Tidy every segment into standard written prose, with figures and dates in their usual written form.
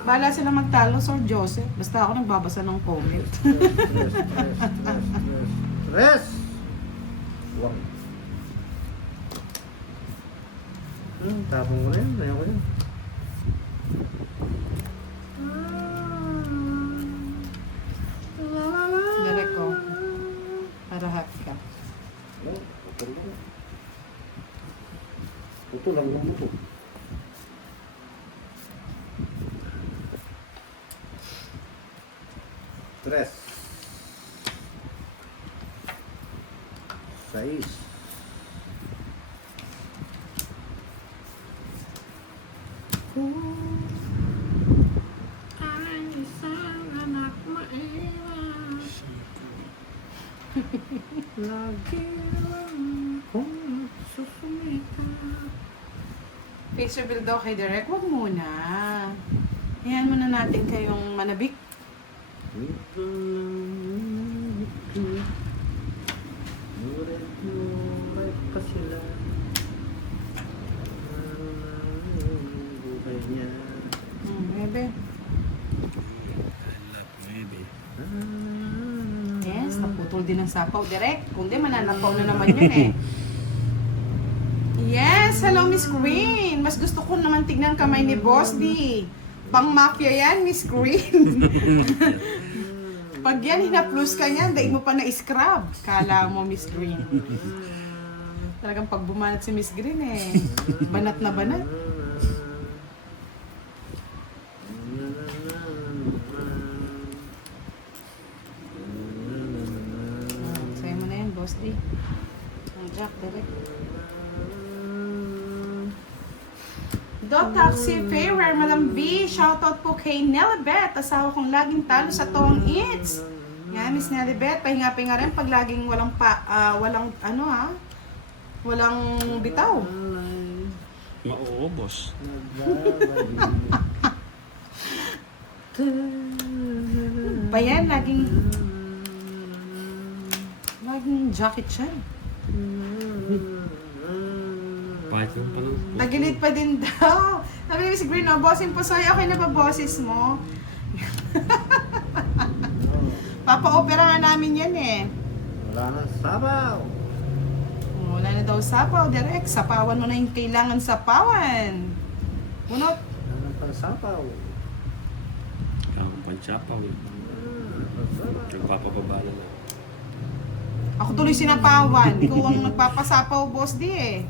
Bahala sila magtalo, Sir Joseph. Basta ako nagbabasa ng comment. Stress! Wag. Tapong ko na yun. Ayaw ko yun. Direct ko. Para happy ka. Putol lang. Putol lang ng buto. Stress. 6. Ay, isang anak maiwan. Lagi lang kung susumita. Picture build daw kay Direk. Huwag muna. Ayan muna natin kayong manabik. Muret pa sila. Buhay niya. Bebe. Maybe. Yes, naputol din ang sapaw. Direk, kung di mananapaw na naman yun eh. Yes, hello Miss Green. Mas gusto ko naman tignan kamay ni Boss D. Pang mafia yan, Miss Green. Pag yan, hina-plus ka niyan, daig mo pa na-scrub. Kala mo, Miss Green. Talagang pag bumanat si Miss Green eh. Banat na banat. Sa'yo mo na yan, Boss D. Ang Jack, direct. Do Taxi Farer, Madam B, shoutout po kay Nelibet, asawa kong laging talo sa Tong Eats. Yan, Miss Nelibet, pahinga-pahinga rin pag laging walang walang bitaw. Mauubos. Pa yan, laging jacket siya. Pahit yung palang. Tagilid pa din daw. Sabi ni Miss Green, oh, bossing po sa'yo, okay na ba bosses mo? Papa-opera nga namin yan eh. Wala na sabaw. Wala na daw sapaw, direct. Sapawan mo na yung kailangan sapawan. Bunot. Wala na pang sabaw. Kaya panchapaw. Nagpapababala na. Ako tuloy sinapawan. Ikaw ang nagpapasapaw, boss di eh.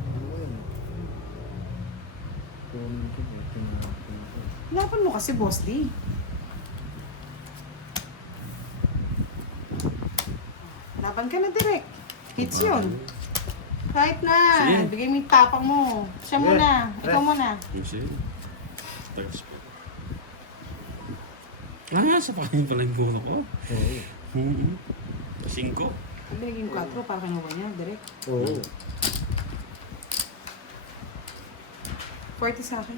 Laban mo kasi, boss di. Laban ka na, direct. Hits yun. Kahit na. Sige. Bigay mo yung tapang mo. Siya Sige. muna. Ikaw muna. Kasi, starts pa. Sa pakain pala yung buto ko. Oo. 5. Binigay yung 4 para kinuha niya, direct. Oo. 40 sa akin.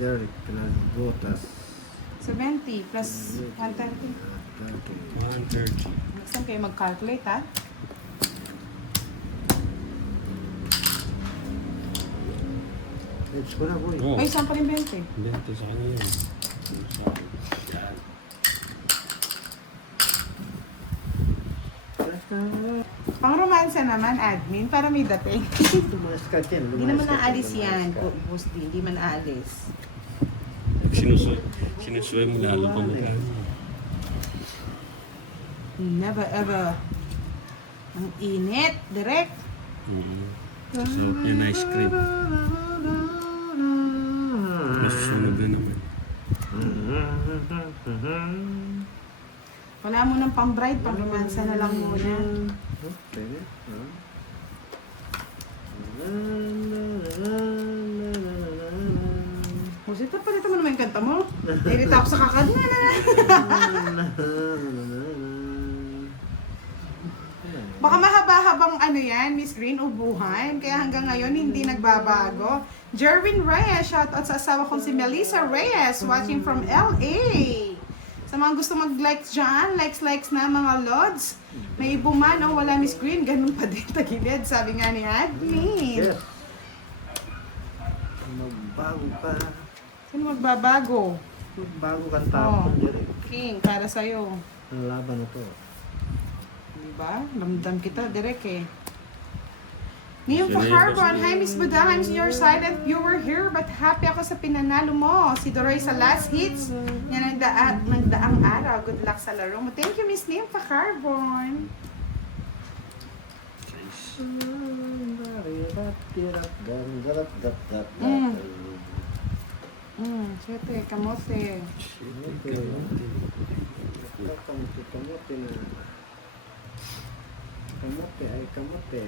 Derek plus Botas. 70 plus 130. 130. Next time kayo mag-calculate, ha? Edge ko na, boy. Oh, Ay, saan pa rin 20? bento sa kanya yun. Sa akin. Yan. Pang romansa naman, admin, para may dating. Tumaas ka dyan. Hindi naman naalis yan, boss D. Hindi man naalis. Sinusuwe mo lalo pa mo. Never ever. Ang init, direct. So, yung ice cream. Masusunog na naman. Wala mo ng pang-bride, pang romansa na lang muna. Pwede. Musita, palito mo naman yung kanta mo. Nairita ako sa kakad na. Baka mahaba-habang ano yan, Miss Green, ubuhan. Kaya hanggang ngayon hindi nagbabago. Jerwin Reyes, shoutout sa asawa kong si Melissa Reyes, watching from LA. Sa mga gusto mag-likes dyan, likes na mga lods. May ibuman, oh, wala Miss Green, ganun pa din tagilid, sabi nga ni Admin. Yes. magbabago ka. Sino magbabago? Magbago kang tao, Oh. Derek. King, para sa'yo. Ang laban na to. Diba? Lamdam kita, Direk eh. Niyong Sino yung Paharbon, best- hi Miss Budang, I'm your silent viewer here, but happy ako sa pinanalo mo. Si Doroy sa last hits. Yan ang daang araw. Good luck sa laro mo. Thank you, Miss Niyong Paharbon. Siyete, kamote. Kamote ay kamote.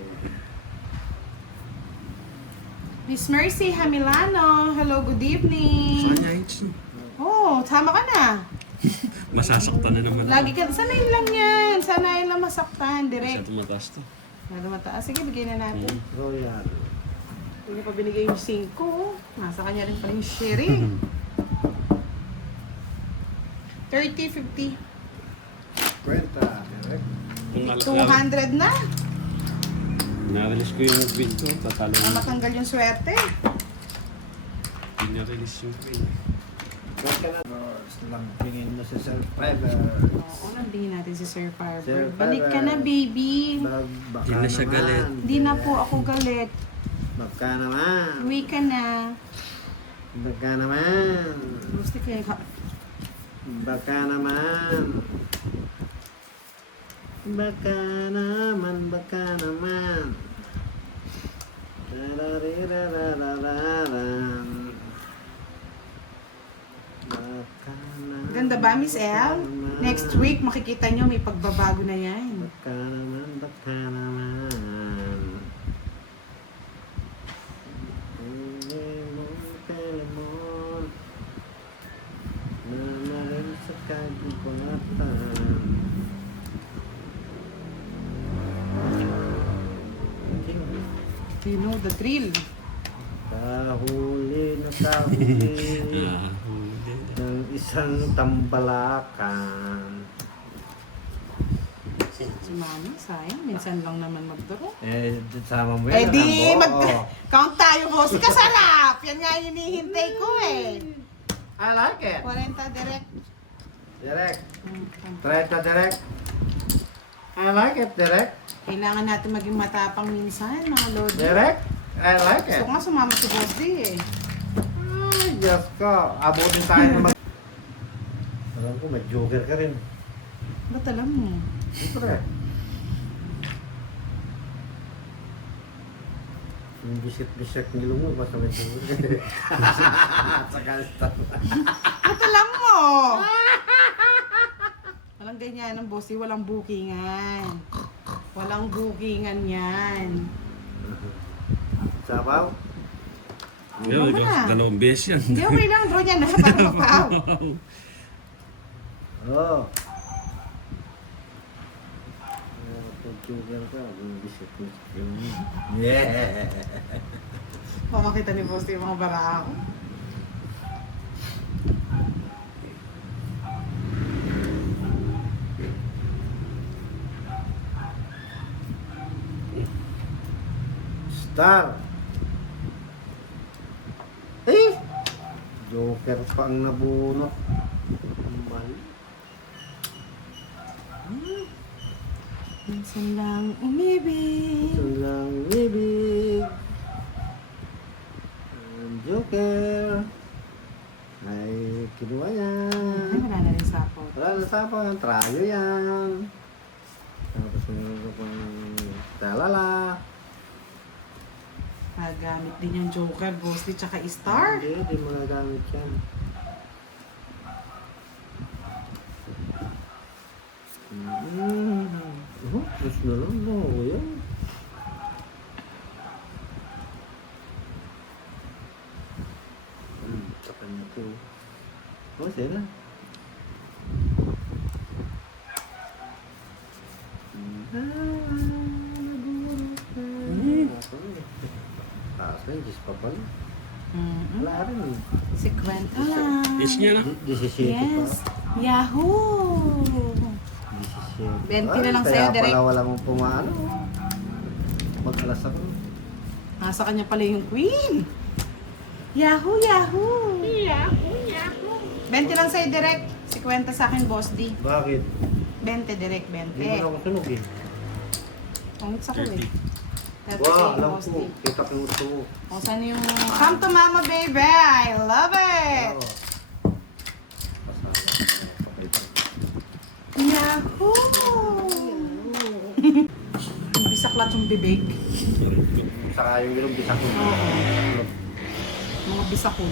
Miss Mercy Hamilano, hello, good evening. Saan niya hits? Oh, tama ka na. Masasaktan na naman. Lagi ka, sanayin lang yan. Sanayin lang masaktan, Masyado direct. mataas to. Lalo mataas. Sige, bigyan na natin. Royal. Hindi pa binigay yung 5. Nasa kanya rin pala yung sharing. 30, 50, Kwenta, Derek. Kung 200 na. na-release ko yung queen ko, tatalo Ang na. matanggal yung swerte. Hindi na-release yung queen. Kwenta na. Lampingin mo sa survivor. Oo, nandingin natin si Sir Sir Firebird. Firebird. Balik ka na, baby. Baka Hindi na siya naman. galit. Hindi na po ako galit. Baka naman. Uwi ka na. Baka naman. Gusto kayo ka. Baka naman. Baka naman, baka naman. Darariraran. Baka naman. Ganda ba, Miss El? naman. Next week, makikita nyo may pagbabago na yan. Baka naman, baka naman. Lemon, lemon. Namarin sa kagubatan. You know the drill. Kahuli na kahuli Ah, huli. ng isang tambalakan. Si Mami, sayang. Minsan lang naman magduro. Sama mo Eh yan. di, ang mag buo. count tayo, boss. Kasarap! Yan nga yung hinihintay ko eh. I like it. 40 direct. Direct. Hmm, Try it, direct. I like it, direct. Kailangan natin maging matapang minsan, mga lodi. Direct. I like it. Gusto ko nga sumama si Boss D eh. Ay, Diyos ko. Abutin tayo naman. Alam ko, may joker ka rin. Ba't alam mo? Siyempre. Yung bisit-bisit ng ilong mo, basta may joker. Saka Ba't alam mo? Walang ganyan ng Boss D, walang bookingan. Walang bookingan yan. Sabaw. Hindi, Ano ba? dalawang beses yan. Hindi, okay lang. Draw niya na. Para mapaw. Oo. Pag joker ka, yung bisit-bisit yung... Yeah! Pamakita ni Boss D yung mga barako. Star. Eh! Joker pa ang nabunot. Mali. Minsan lang umibig. Ito lang ibig. Ang Joker. Ay, kinuha Ay, yan. wala na rin sapaw. Wala na sa pa, trayo yan. Tapos meron ka pang talala. Magamit din yung Joker, Boss D, tsaka Star. Hindi, di magagamit yan. Tapos na lang, no, yan. Sa kanya to. Oh, sila. Taas na, 10 pa pala. Wala rin eh. Si Kwenta lang. Yes niya na. 17 Yes. pa. Yahoo! 17. 20 na lang sa'yo, Kaya direct. pala wala mong pumalo. Mag-alas ako. Nasa kanya pala yung Queen. Yahoo! Yahoo! 20 lang sa'yo direct. 50 sa akin, Boss D. Bakit? 20 direct, 20. Hindi mo na ako tunog eh. Pangit sa ko eh. 30 Wow, sa'yo, alam Boss ko. D. Kita ko gusto mo. O, saan yung... Come to mama, baby! I love it! Oo. Yahoo! Bisaklat yung bibig. Saka yung ilong bisa ko. Oo. Mga bisakul.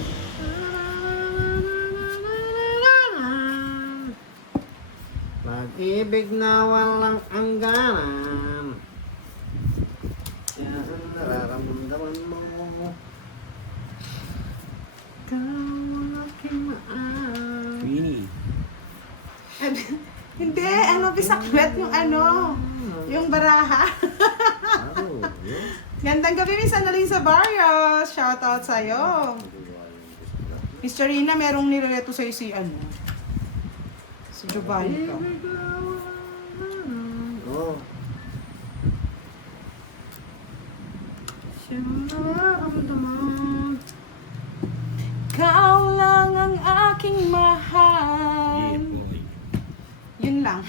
Pag-ibig na walang hangganan. Yan ang nararamdaman mo. Ikaw ang aking mahal. Queenie. Hindi, ano, bisaklat yung ano, yung baraha. Ano? Yun? Gandang gabi, Miss Annalyn sa Barrios. Shoutout sa'yo. Miss Charina, merong nireto sa'yo si ano. Si Giovanni ka. Oo. Ikaw lang ang aking Yeah, mahal. boy. Yun lang.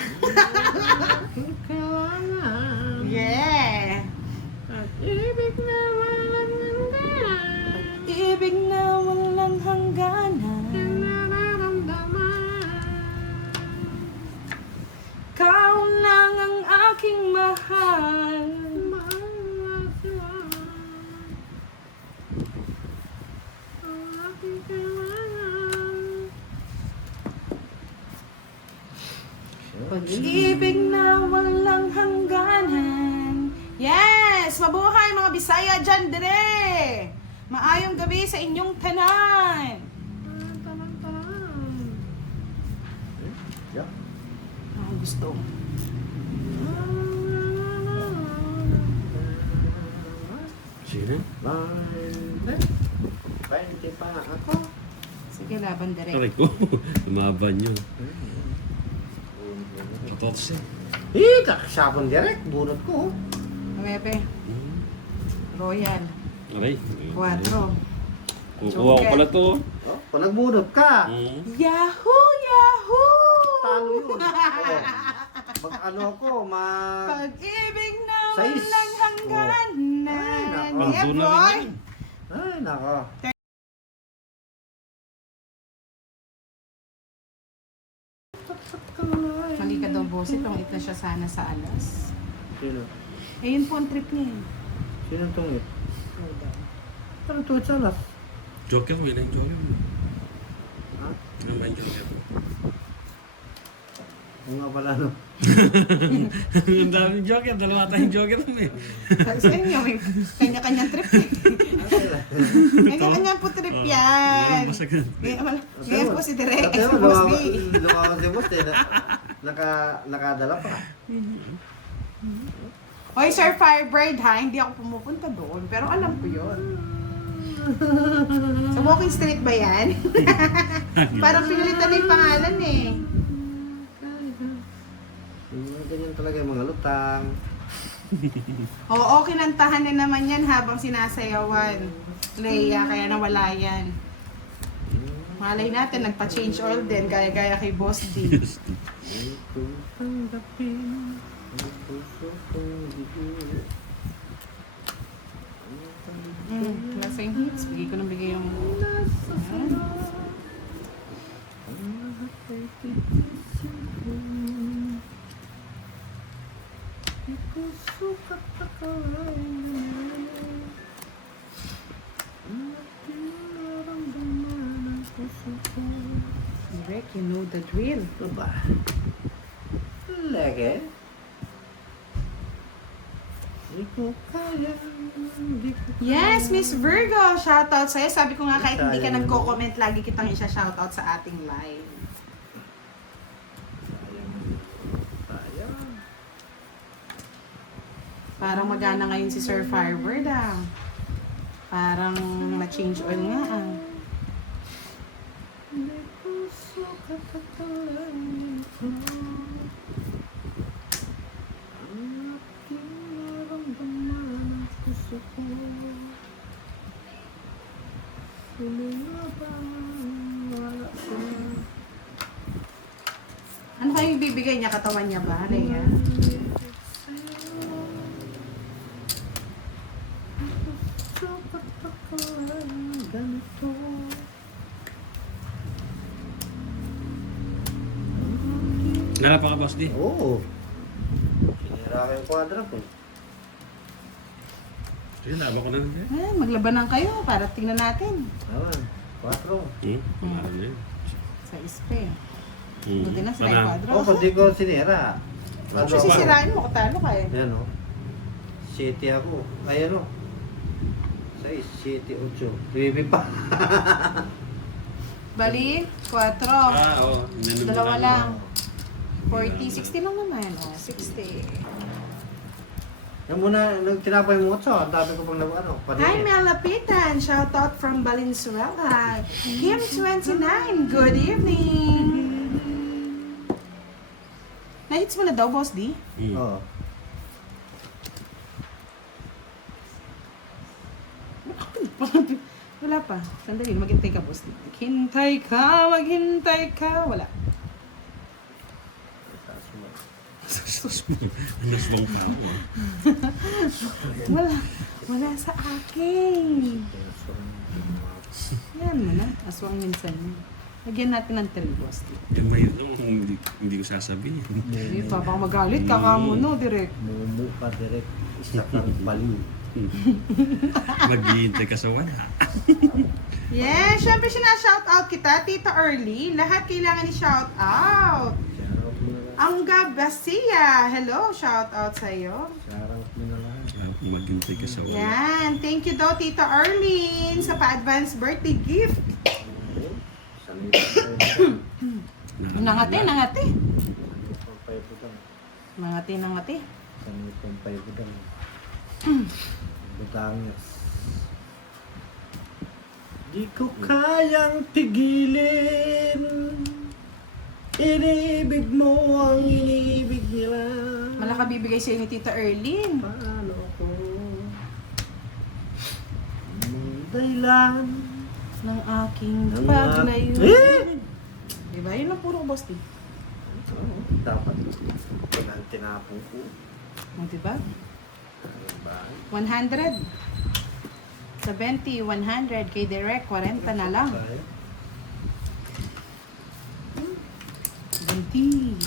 Yeah. Ibig na walang hangganan. Ibig na walang hangganan. Ikaw lang ang aking mahal. Pag-ibig na walang hangganan. Yes! Mabuhay mga Bisaya dyan dire! Maayong gabi sa inyong tanan! Yeah. Ang gusto. Sino? Pwede pa ako. Sige, laban dire. Aray ko. Lumaban nyo. 14. Kakasapon direct. Bunot ko. 9. Royal. Aray. 4. Kukuha ko pala to. Oh, kung nagbunot ka, Yahoo! Yahoo! talo yun. Oh. Pag ano ko, Pag-ibig na Sais. walang hangganan. Ay, nako. Yeah, Panto na boy! rin yan. Ay, nako. Mali ka daw, boss. Itong na siya sana sa alas. Sino? Eh, yun po ang trip niya. eh. Sino tungit? Ano tuwit sa alas? Joker, may lang joker. Ha? Ano ba yung joker? Oo nga pala, no? Ang daming joker. Dalawa tayong joker naman eh. Sa inyo, may kanya-kanyang trip eh. Kanya-kanyang po trip yan. Walang masagan. Ngayon po si Direk, Dati ex mo, boss D. lumawan si boss, eh. Nakadala pa. Hoy, Sir Firebird ha, hindi ako pumupunta doon, pero alam ko yun. Sa Walking Street ba yan? Parang pinalitan na yung pangalan eh. Ganyan talaga yung mga lutang. Oo, kinantahan na naman yan habang sinasayawan. Leia, kaya nawala yan. Malay natin, nagpa-change oil din, gaya-gaya kay Boss D. Nasa yung hits, bigay ko ng bigay yung... Direk, you know the drill. Ano ba? Lege? Di ko kaya, di ko kaya. Yes, Miss Virgo! Shoutout sa'yo. Sabi ko nga kahit hindi ka nagko-comment, lagi kitang isa-shoutout sa ating live. Sayang. Parang magana ngayon si Sir Firebird ah. Parang na-change oil nga ah. Di puso kakatalain ko. Ang aking naramdaman ang puso ko. yung bibigay niya? Katawan niya ba, Rhea? Ganito. Nala pa ka, boss D? Oo. Sinira ko yung kwadra ko. Sige, laban ko na lang. Maglabanan kayo para tingnan natin. Naman. 4. Pangalan na yun. Sa ispe. Hmm. Buti na sila Ano? yung kwadro. Oh, kung di ko sinira. Kasi sisirain mo, katalo ka eh. Ayan o. 7 ako. Ayan o. 6, 7, 8. Baby pa. Bali, 4. Oo. Dalawa lang. 40, 60 lang naman. Oh, 60. Yan muna, tinapay mo 8. Ang dami ko pang ano. Hi, Melapitan. Shout out from Valenzuela. Kim29, good evening. Na-hits mo na daw, Boss D? Hmm. Oo. Wala pa. Sandali, maghintay ka, Boss D. Maghintay ka, maghintay ka. Wala. Ano bang tao? Wala. Wala sa akin. Yan mo na. Aswang minsan yun. Lagyan natin ng 3, Boss D. Yung may hindi ko sasabihin. Hindi pa, baka magalit ka ka mo, no, direct. Mumu ka direct. Isa kang baliw. Maghihintay ka sa wala. Yeah, syempre sinashoutout kita, Tita Early. Lahat kailangan i-shoutout. Shoutout mo na lang. Ang Gabasia, hello, shoutout sa'yo. Shoutout mo na lang. Maghihintay ka sa wala. Yan, thank you daw, Tita Arlene, sa pa-advance birthday gift. Sanay pa tayo. Nangati, nangati. Sanay pang paibudang. Nangati, nangati. Sanay pang paibudang. Budangers. Di ko kayang pigilin. Inibig mo ang inibig nila. Malaka bibigay sa'yo ni Tita Erlene. Paano ko dahilan Ng aking ng paglayo. Eh! Diba? Yun ang puro Boss D. Oo, dapat tinapong ko. O, diba? Ano ba? 100. 70, 100. Kay Direct, 40 na lang. 20.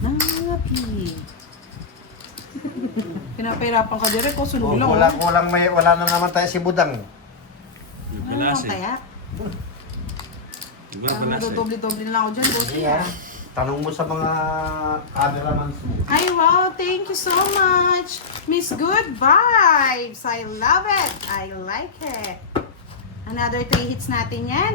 Nangaki. Pinapahirapan ka Direct o sunog lang. Wala na naman tayo si Budang. Nagbalas eh. Kaya? Diba, Parang balas eh. madodoble-doble na ako dyan, Boss D. Yeah. Tanong mo sa mga cameramans mo. Ay, wow! Thank you so much! Miss Good Vibes! I love it! I like it! Another 3 hits natin yan.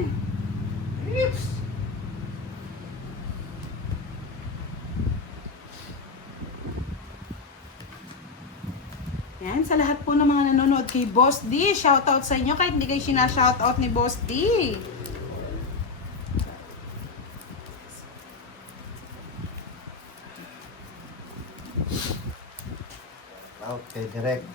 Yan, sa lahat po ng mga nanonood kay Boss D, shoutout sa inyo kahit hindi kayo sinashoutout ni Boss D. Okay, direct.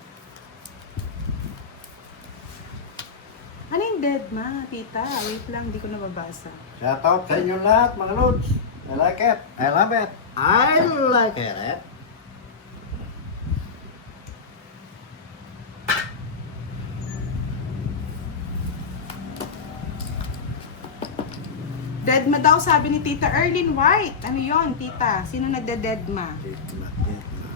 Ano yung dead ma, tita? Wait lang, hindi ko nababasa. Shoutout sa inyo lahat, mga lods. I like it. I love it. I like it. Dead ma daw, sabi ni Tita Erlene White. Ano yon tita? Sino nagde-dead ma?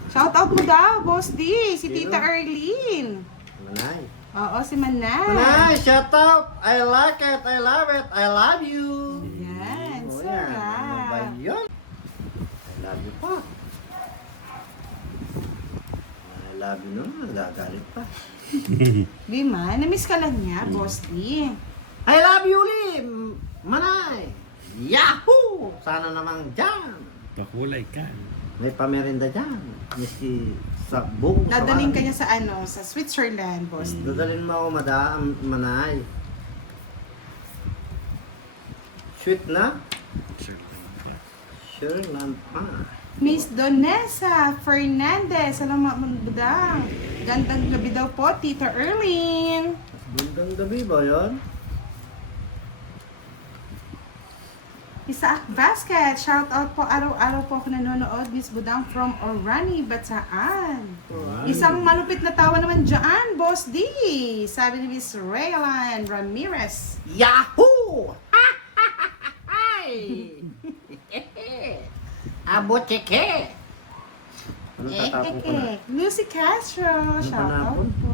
Shoutout mo daw, Boss D, si Sino? Tita Erlene. Manay. Oo, si Manay. Manay, shoutout. I like it. I love it. I love you. Yan, Oh, yan. Ano ba sarap. yun? I love you pa. I love you nun. Nagagalit pa. Di ma, namiss ka lang niya, Boss D. I love you, Lim. Manay. Yahoo! Sana namang dyan. Pakulay ka. May pamerinda dyan. Miski sa buong Dadaling ka niya sa ano, sa Switzerland, Boss D. Dadalhin mo ako, madam, Manay. Sweet na? Sure lang pa. Miss Donessa Fernandez, salamat budang. Gandang gabi daw po, Tita Erlene. Gandang gabi ba yun? Isaac Basket, shout out po. Araw-araw po ako nanonood. Miss Budang from Orani, Bataan. Isang malupit na tawa naman dyan, Boss D. Sabi ni Miss Raylan Ramirez. Yahoo! Ay! Abocheke! Anong tatapon ko na? Lucy Castro, shout out panapon? po.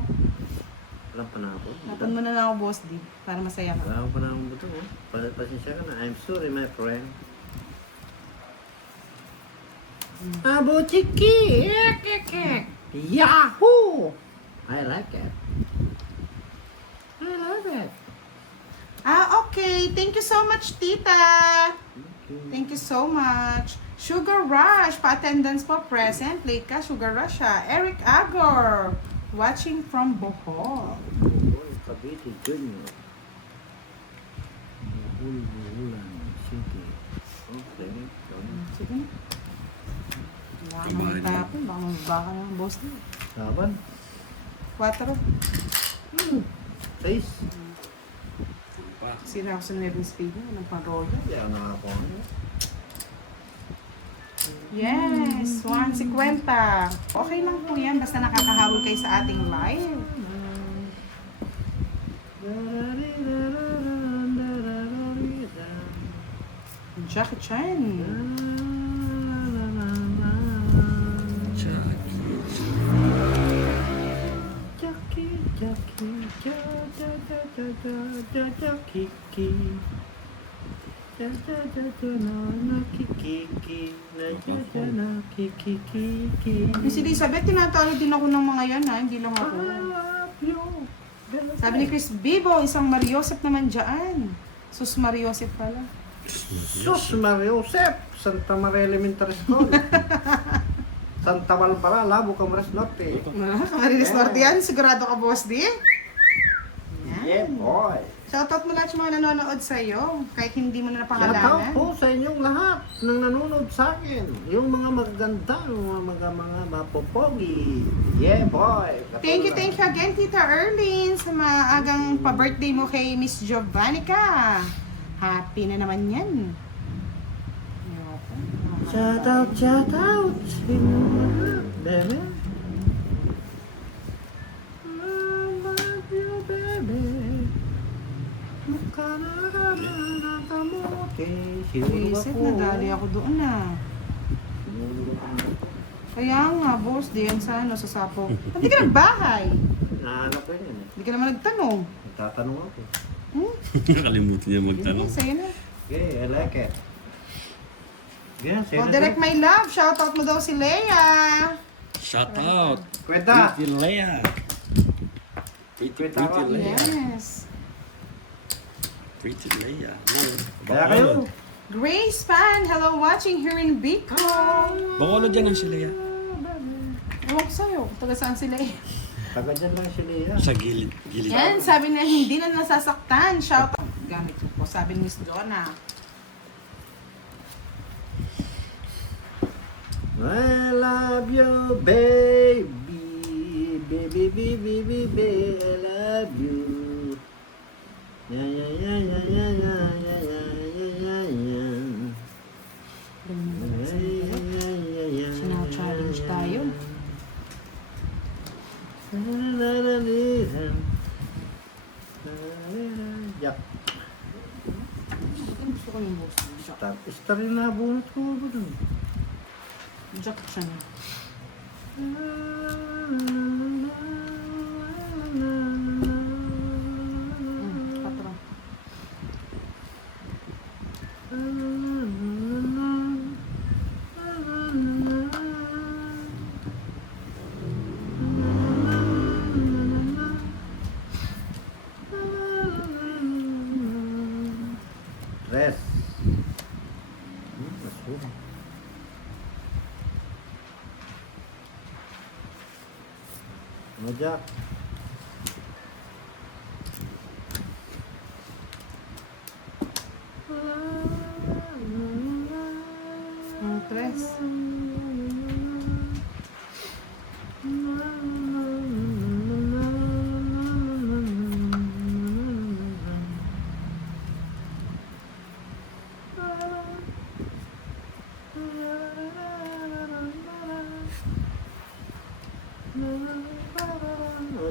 Walang panapon. Napon mo na lang ako, Boss D, para masaya ka. Wala akong panapon buto oh. Pasensya ka na. I'm sorry, my friend. Abocheke! Yahoo! I like it. I love it. Okay. Thank you so much, Tita. Thank you so much. Sugar Rush, pa-attendance po present. Late ka, Sugar Rush ha. Eric Agor, watching from Bohol. Boy, Cavite Junior. Bulan City. Okay. Sige na. Baka magtapon, baka magbaka ng boss na. Laban. 4. 6. Sira ako sa Nuevang Speed na, ng parola. Kaya nga ako. Yes, 150. Okay lang po yan, basta nakakahabol kayo sa ating live. Jackie Chan. Miss Elizabeth, tinatalo din ako ng mga yan ha, hindi lang ako. Sabi ni Chris Bibo, isang Mariosep naman dyan. Sus Mariosep pala. Sus Mariosep, Santa Maria Elementary School. Santa Barbara, Labo, Camarines Norte. Kamarinis Norte yan, sigurado ka boss di? Yeah, boy. Shoutout mo lahat sa mga nanonood sa'yo, kahit hindi mo na Shoutout napangalanan. po sa inyong lahat ng nanonood sa akin. Yung mga magaganda, yung mga mapopogi. Yeah, boy. Thank you again, Tita Erlyn, sa maagang pa-birthday mo kay Miss Giovannica. Happy na naman yan. Shoutout sa inyong lahat. Baby. I love you, baby. Visit, nadali ako doon na. Kaya nga, boss, di yan sa ano, sa sapo. Hindi ka nagbahay. Nahanap ko yun. Hindi ka naman nagtanong. Nagtatanong ako. Nakalimutan niya Sige, magtanong. sa'yo na. Okay, I like it. Yeah, O, direct my love. Shoutout mo daw si Leia. Shout out! Kwenta! Pretty Leia! Pretty Leia! Yes. Pretty Leia. Kaya kayo. Grace Pan, hello watching here in Bicol. Bacolod dyan ang si Leia. Ewan ko sa'yo, taga saan si Leia? Taga dyan lang si Leia. Sa gilid. Yan, sabi na hindi na nasasaktan. Shoutout. Gamit ko po, sabi ni Miss Donna. I love you, baby. Baby, baby, baby, I love you. Yeah, yeah, yeah, yeah, yeah, yeah, yeah, yeah, yeah, yeah. Sina-challenge tayo. Jack. Gusto ko yung boss. Star yung nabunot ko ba dun? Jack siya na. Patro. Tres. Masura. Ano, Jack? Ang tres.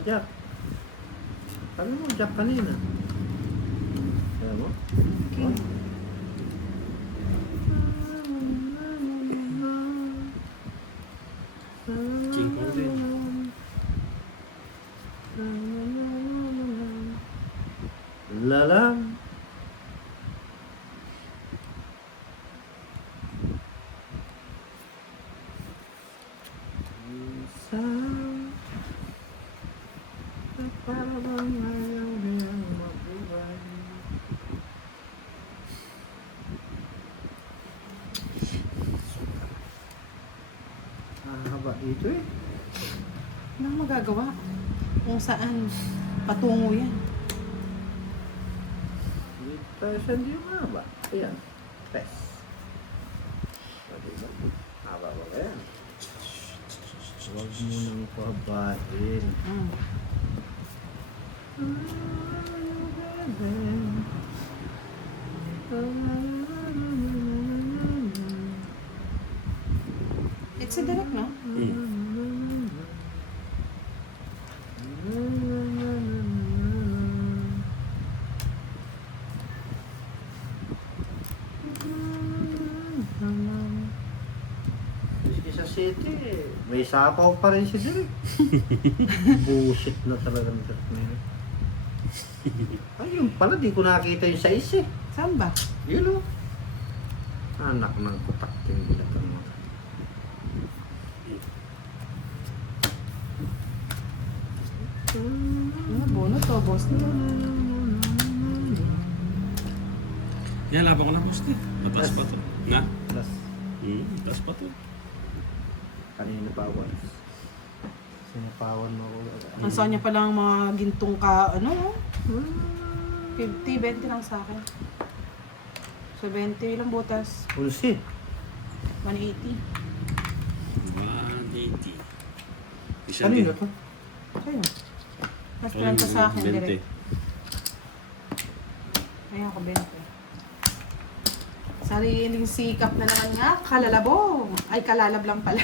Jack. Sabi mo, Jack kanina. Sabi mo? Okay. King Kong din. Lalang. Isang para bang ayaw niyang mabuhay. Haba ito eh. Ano ang magagawa? Kung saan patungo yan. Dito sa hindi haba. Ayan. Press. Pwede ba? Haba ba ba yan? Huwag mo nang pabahin. It's a direct, no? Sa city, may sapaw pa rin si Derek. Bullshit na talaga ng Derek na yun. Ayun pala, di ko nakita yung size eh. Saan ba? Yun o. Anak ng kutak yung binatang mo. Ano, bono to, boss niya. Yan, laban ko na boss di. Mataas pa to. Na? Plus, Mataas pa to. kanina pa was. Sinapawan mo ko. Ang saan niya palang mga gintong ka, ano, 50, 20 lang sa akin. So, 20 lang butas. Pulsi. 180. 180. Isang Kanina din. to? Sa'yo. Mas planta sa akin, 20. direct. Ayan ako, 20. Sariling sikap na naman nga, kalalabo. Ay, kalalab lang pala.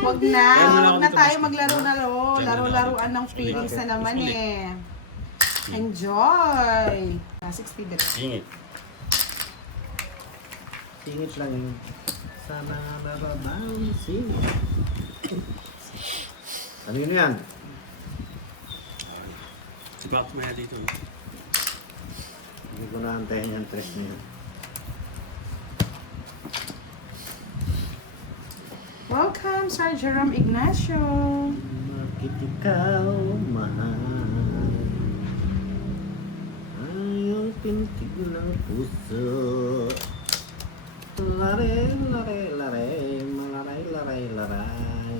Wag na, Kaya mo lang wag na ako tayo dito, maglaro-laro. Kaya mo lang Laro-laruan ng ako. feelings na naman Ulit. eh. Enjoy! 60 direct. Singit. Singit lang yun. Sana nababang singit. Kanino yan? Sipak mo yan dito. Hindi ko naantayin yung tres niya. Welcome, Sir Jerome Ignacio. Bakit ikaw mahal? Ang pintig ng puso. Lare, lare, lare, malaray, laray, laray.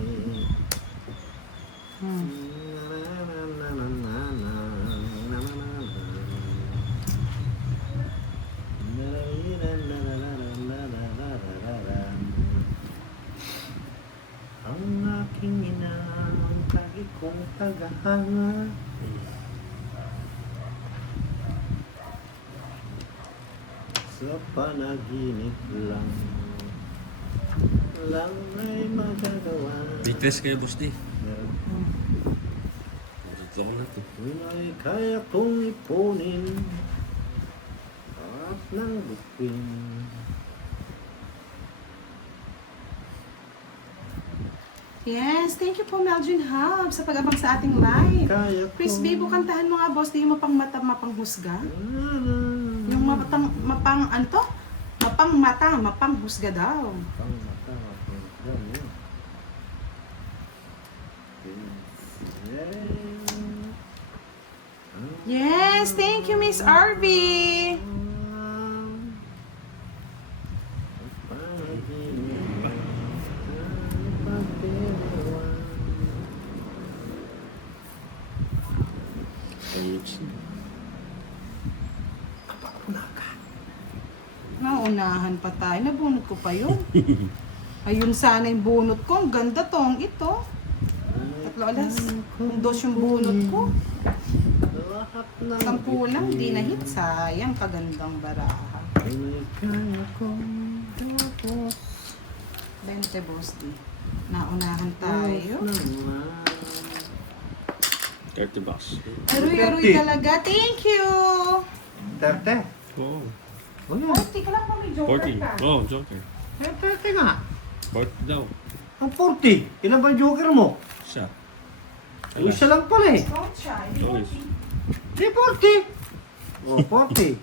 Ang aking ina, ang tagi kong tagahanga. Sa panaginip lang ay magagawa. Bitres kayo boss di. Meron. Totoo na to. Kung ay kaya kong ipunin at nang bukwin. Yes, thank you po Melvin Hub sa pag-abang sa ating live. Kaya Chris Bibo, kantahan mo nga boss, di yung mapang mata, mapanghusga. Yung mapang, ano to? Mapang mata, mapanghusga daw. Pang mata, pang ganyan. Yes, thank you Miss Arby. Ayos. Naunahan pa tayo, nabunot ko pa yun. Ayun sana yung bunot ko, ang ganda tong ito. Tatlo alas, kung dos yung bunot ko. Sampu lang, di na hit. Sayang, kagandang baraha. Kaya kong tapos 20 boss di. Naunahan tayo. Naman. 30 bucks. Aroy-aroy talaga. Thank you! 30. Oh, O yan. 40 ka lang pa, may joker 40. ka. Oh, joker. 30 nga. 40 daw. Ang 40. Ilan ba yung joker mo? Siya. Isa lang pala eh. Don't shy. Always. Di 40. O, 40.